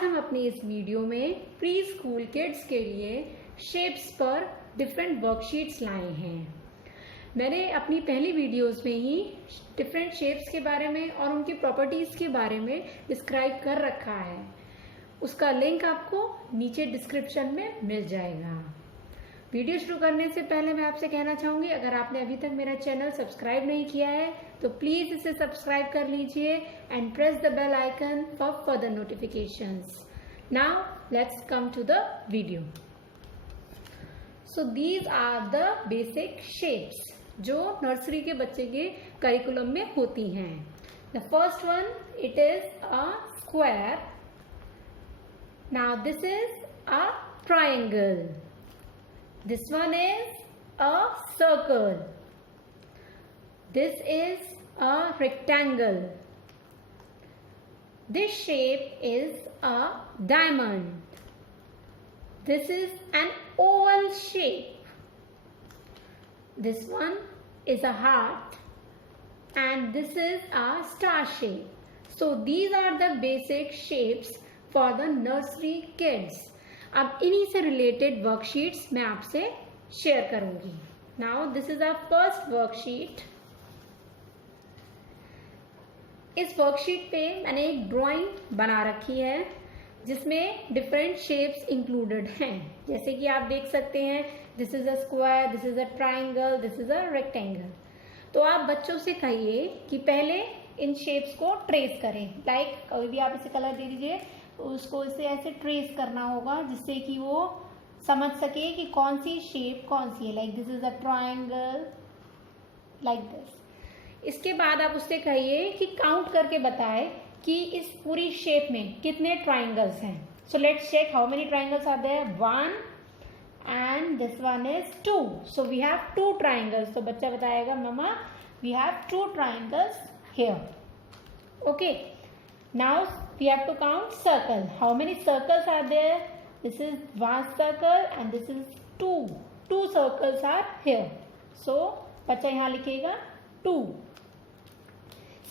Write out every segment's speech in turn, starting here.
आज हम अपनी इस वीडियो में प्री स्कूल किड्स के लिए शेप्स पर डिफरेंट वर्कशीट्स लाए हैं। मैंने अपनी पहली वीडियोस में ही डिफरेंट शेप्स के बारे में और उनकी प्रॉपर्टीज के बारे में डिस्क्राइब कर रखा है। उसका लिंक आपको नीचे डिस्क्रिप्शन में मिल जाएगा। वीडियो शुरू करने से पहले मैं आपसे कहना चाहूंगी, अगर आपने अभी तक मेरा चैनल सब्सक्राइब नहीं किया है तो प्लीज इसे सब्सक्राइब कर लीजिए and press the bell icon for further notifications. Now let's come to the video. So these are the basic shapes जो नर्सरी के बच्चे के करिकुलम में होती हैं। The first one, it is a square. Now this is a triangle. This one is a circle. This is a rectangle. This shape is a diamond. This is an oval shape. This one is a heart and this is a star shape. So these are the basic shapes for the nursery kids. अब इन्हीं से related worksheets मैं आपसे share करूंगी। Now this is our first worksheet. इस worksheet पे मैंने एक ड्राइंग बना रखी है जिसमें डिफरेंट शेप्स इंक्लूडेड हैं। जैसे कि आप देख सकते हैं, this is a square, this is a triangle, this is a rectangle. तो आप बच्चों से कहिए कि पहले इन शेप्स को ट्रेस करें। लाइक कभी भी आप इसे कलर दे दीजिए, उसको इसे ऐसे ट्रेस करना होगा जिससे कि वो समझ सके कि कौन सी शेप कौन सी है। Like this is a triangle, like this. इसके बाद आप उससे कहिए कि काउंट करके बताए कि इस पूरी शेप में कितने ट्रायंगल्स हैं। So let's check how many triangles are there. 1 and this one is 2। So we have 2 triangles. तो बच्चा बताएगा, mumma we have 2 triangles here. Okay, now we have to count circle. How many circles are there? This is 1 circle and this is 2. 2 circles are here. So बच्चा यहाँ लिखेगा 2.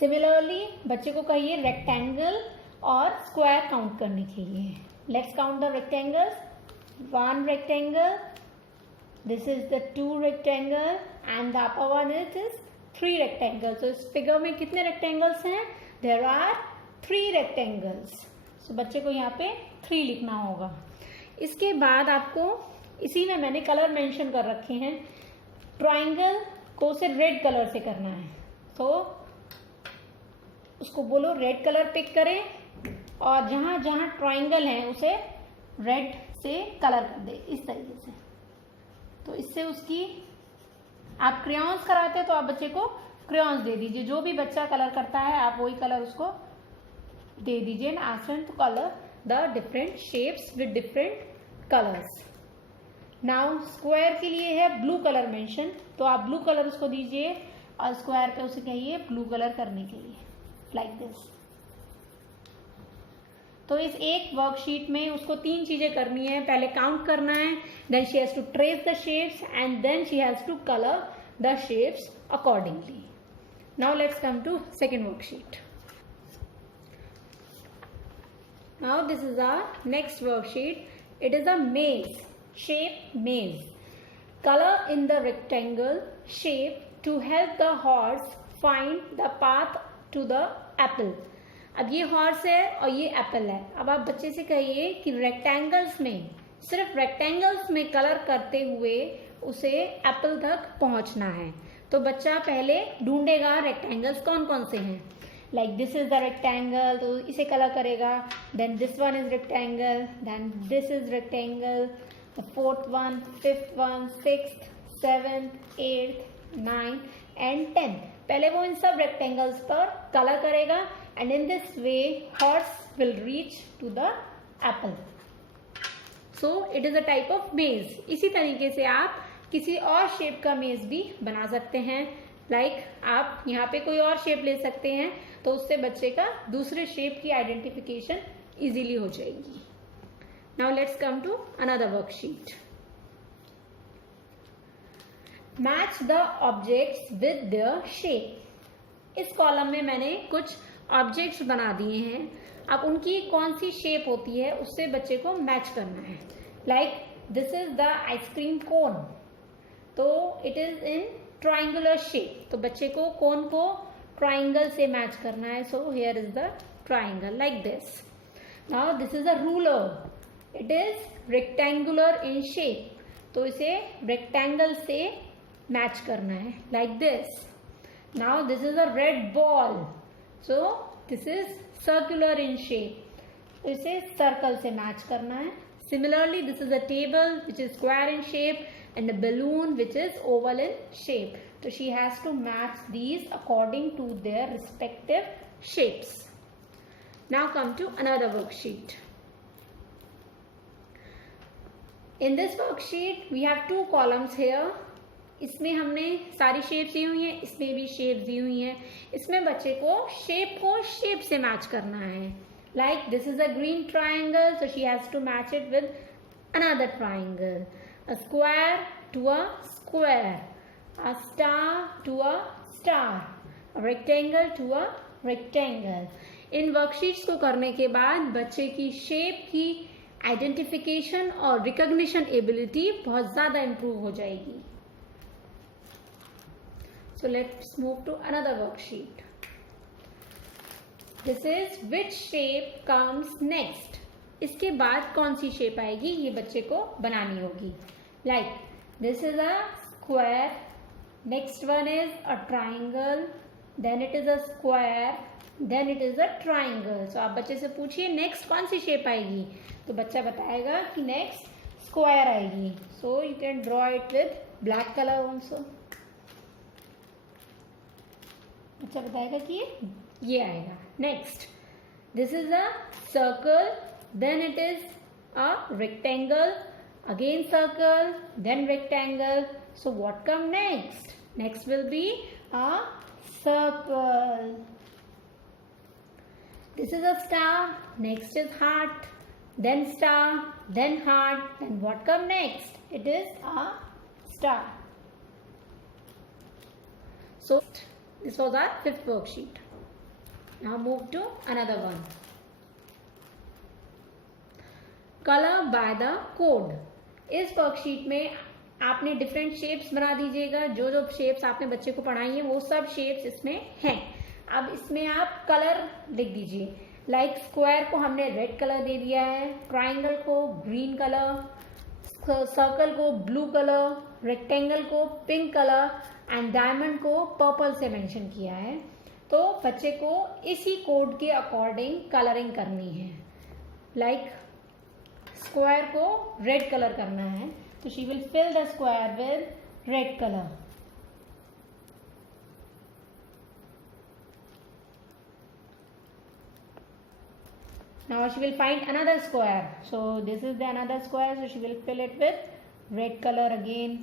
Similarly बच्चे को कहिए rectangle और स्क्वायर काउंट करने के लिए। Let's count the rectangles. 1 rectangle. This is the 2 rectangle and the upper one is 3 rectangles. So इस फिगर में कितने रेक्टेंगल्स हैं? There are 3 rectangles. सो बच्चे को यहाँ पे 3 लिखना होगा। इसके बाद आपको इसी में मैंने कलर मेंशन कर रखे हैं। ट्रायंगल को उसे रेड कलर से करना है, तो उसको बोलो रेड कलर पिक करें और जहां जहां ट्रायंगल है उसे रेड से कलर कर दे, इस तरीके से। तो इससे उसकी, आप क्रेयॉन्स कराते तो आप बच्चे को क्रेयॉन्स दे दीजिए। जो भी बच्चा कलर करता है आप वही कलर उसको दे दीजिए and ask him to colour the different shapes with different colours. Now square के लिए है ब्लू कलर मेंशन, तो आप ब्लू कलर उसको दीजिए और स्क्वायर पे उसे कहिए ब्लू कलर करने के लिए, लाइक दिस। तो इस एक वर्कशीट में उसको 3 चीजें करनी है। पहले काउंट करना है, then she has to trace the shapes and then she has to colour the shapes accordingly. Now let's come to second worksheet. Now this is our next worksheet. It is a maze, shape maze. Color in the rectangle shape to help the horse find the path to the apple. अब ये horse है और ये Apple है। अब आप बच्चे से कहिए कि रेक्टेंगल्स में, सिर्फ रेक्टेंगल्स में कलर करते हुए उसे एप्पल तक पहुंचना है। तो बच्चा पहले ढूंढेगा रेक्टेंगल्स कौन कौन से हैं। Like this is the rectangle, तो इसे कलर करेगा। Then this one is rectangle, then this is rectangle, the 4th one, 5th one, 6th, 7th, 8th, 9th and 10th। पहले वो इन सब रेक्टेंगल्स पर कलर करेगा and in this way horse will reach to the apple. So it is a type of maze. इसी तरीके से आप किसी और शेप का मेज भी बना सकते हैं। लाइक आप यहाँ पे कोई और शेप ले सकते हैं, तो उससे बच्चे का दूसरे शेप की आइडेंटिफिकेशन इजीली हो जाएगी। Now let's come to another worksheet. Match the objects with their shape. इस कॉलम में मैंने कुछ ऑब्जेक्ट्स बना दिए हैं, अब उनकी कौन सी शेप होती है उससे बच्चे को मैच करना है. Like this is the ice cream cone, तो it is in triangular shape, तो बच्चे को कोन को ट्राइंगल से मैच करना है. So here is the triangle like this. Now this is a ruler, it is rectangular in shape, तो इसे रेक्टेंगल से मैच करना है like this. Now this is a red ball, so this is circular in shape, तो इसे circle से match करना है. Similarly, this is a table which is square in shape and a balloon which is oval in shape. So she has to match these according to their respective shapes. Now come to another worksheet. In this worksheet, we have two columns here. इसमें हमने सारी shapes दी हुई हैं, इसमें भी shapes दी हुई हैं. इसमें बच्चे को शेप से मैच करना है. Like this is a green triangle, so she has to match it with another triangle. A square to a square, a star to a star, a rectangle to a rectangle. In worksheets को करने के बाद बच्चे की shape की identification और recognition ability बहुत ज़्यादा इम्प्रूव हो जाएगी. So let's move to another worksheet. This is which shape comes next. इसके बाद कौन सी शेप आएगी ये बच्चे को बनानी होगी. Like this is a square, next one is a triangle, then it is a square, then it is a triangle. So आप बच्चे से पूछिए नेक्स्ट कौन सी शेप आएगी, तो बच्चा बताएगा कि नेक्स्ट स्क्वायर आएगी. So you can draw it with black color also. बच्चा बताएगा कि ये आएगा. Next this is a circle, then it is a rectangle, again circle, then rectangle. So what come next? Next will be a circle. This is a star, next is heart, then star, then heart, then what come next? It is a star. So this was our fifth worksheet. Now move to another one. Color by the code. इस worksheet में आपने different shapes बना दीजिएगा. जो जो shapes आपने बच्चे को पढ़ाई हैं वो सब शेप्स इसमें हैं. अब इसमें आप कलर लिख दीजिए. लाइक स्क्वायर को हमने रेड कलर दे दिया है, ट्राइंगल को ग्रीन कलर, सर्कल को ब्लू कलर, रेक्टेंगल को पिंक कलर एंड डायमंड को पर्पल से मेंशन किया है. तो बच्चे को इसी कोड के अकॉर्डिंग कलरिंग करनी है. लाइक स्क्वायर को रेड कलर करना है, तो she will fill the square with red colour. Now she will find another square. So this is the another square, so she will fill it with red color again.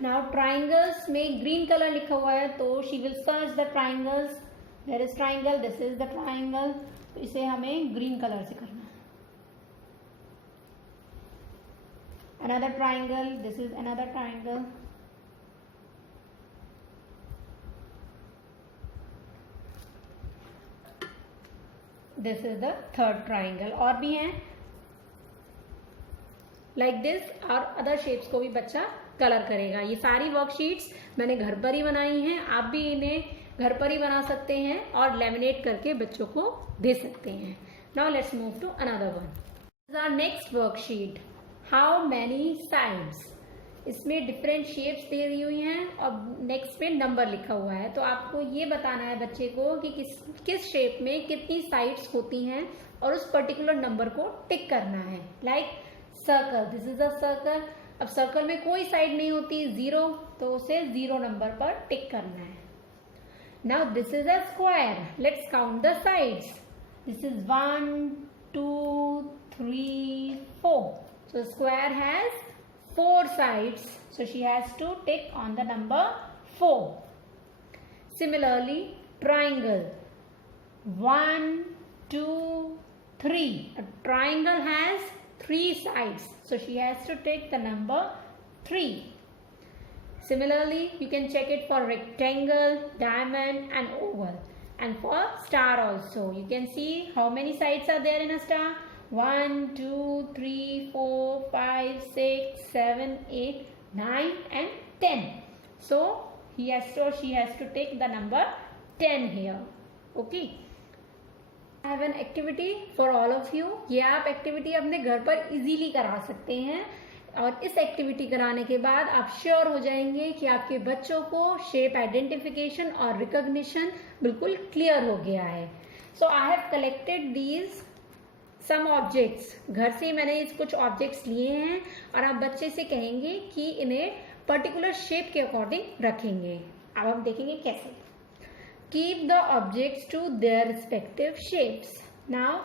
Now triangles में green color लिखा हुआ है, तो she will search the triangles. There is triangle, this is the triangle. तो इसे हमें green color से करना है. Another triangle, this is another triangle. This is the third triangle. और भी हैं like this, और अदर शेप्स को भी बच्चा कलर करेगा. ये सारी वर्कशीट्स मैंने घर पर ही बनाई हैं, आप भी इन्हें घर पर ही बना सकते हैं और लेमिनेट करके बच्चों को दे सकते हैं. Now let's move to another one. This is our next worksheet. How many sides. इसमें डिफरेंट शेप्स दे दी हुई हैं और नेक्स्ट पे नंबर लिखा हुआ है. तो आपको ये बताना है बच्चे को कि किस शेप में कितनी साइड्स होती हैं और उस पर्टिकुलर नंबर को टिक करना है. Like circle, this is a circle. अब सर्कल में कोई साइड नहीं होती, जीरो, तो उसे जीरो नंबर पर टिक करना है. Now this is a square. Let's count the sides. This is 1 2 3 4. So square has 4 sides, so she has to tick on the number 4. Similarly, triangle 1 2 3. A triangle has 3 sides, so she has to tick the number 3. Similarly, you can check it for rectangle, diamond and oval. And for star also, you can see how many sides are there in a star. 1, 2, 3, 4, 5, 6, 7, 8, 9 and 10. So he has to, she has to take the number 10 here. Okay. I have an activity for all of you. ये आप activity अपने घर पर easily करा सकते हैं और इस एक्टिविटी कराने के बाद आप श्योर हो जाएंगे कि आपके बच्चों को शेप आइडेंटिफिकेशन और रिकॉग्निशन बिल्कुल क्लियर हो गया है. So I have collected these some objects. घर से मैंने इस कुछ ऑब्जेक्ट्स लिए हैं और आप बच्चे से कहेंगे कि इन्हें पर्टिकुलर शेप के अकॉर्डिंग रखेंगे. अब हम देखेंगे कैसे. Keep the objects to their respective shapes. Now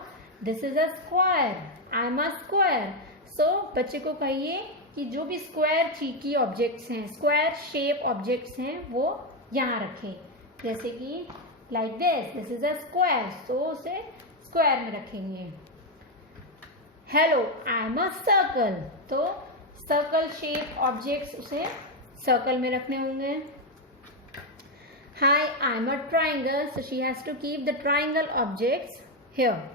this is a square. I am a square. So बच्चे को कहिए कि जो भी स्क्वायर की ऑब्जेक्ट्स हैं, स्क्वायर शेप ऑब्जेक्ट्स हैं, वो यहाँ रखें. जैसे कि like this is a square. So उसे स्क्वायर में रखेंगे. Hello, I am a circle. तो सर्कल शेप ऑब्जेक्ट्स उसे सर्कल में रखने होंगे. Hi, I am a triangle. So she has to keep the triangle objects here.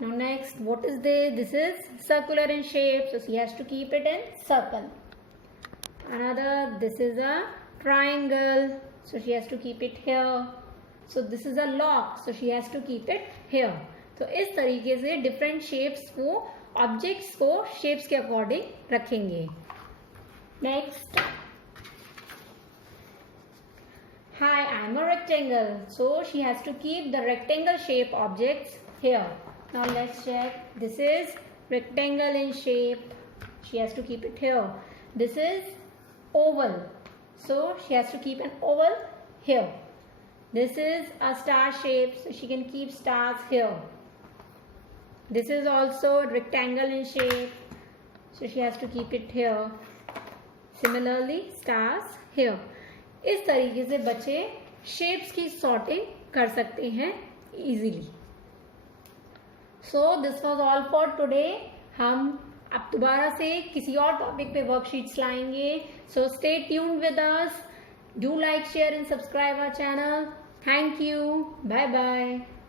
Now next, what is this? This is circular in shape, so she has to keep it in circle. Another, this is a triangle, so she has to keep it here. So this is a lock, so she has to keep it here. तो इस तरीके से different shapes को, objects को shapes के according रखेंगे. Next, hi, I am a rectangle, so she has to keep the rectangle shape objects here. Now let's check. This is rectangle in shape. She has to keep it here. This is oval. So she has to keep an oval here. This is a star shape. So she can keep stars here. This is also rectangle in shape. So she has to keep it here. Similarly, stars here. इस तरीके से बच्चे shapes की sorting कर सकते हैं easily. So this was all for today. हम अब दोबारा से किसी और टॉपिक पे वर्कशीट्स लाएंगे. So stay tuned with us. Do like, share and subscribe our channel. Thank you. Bye bye.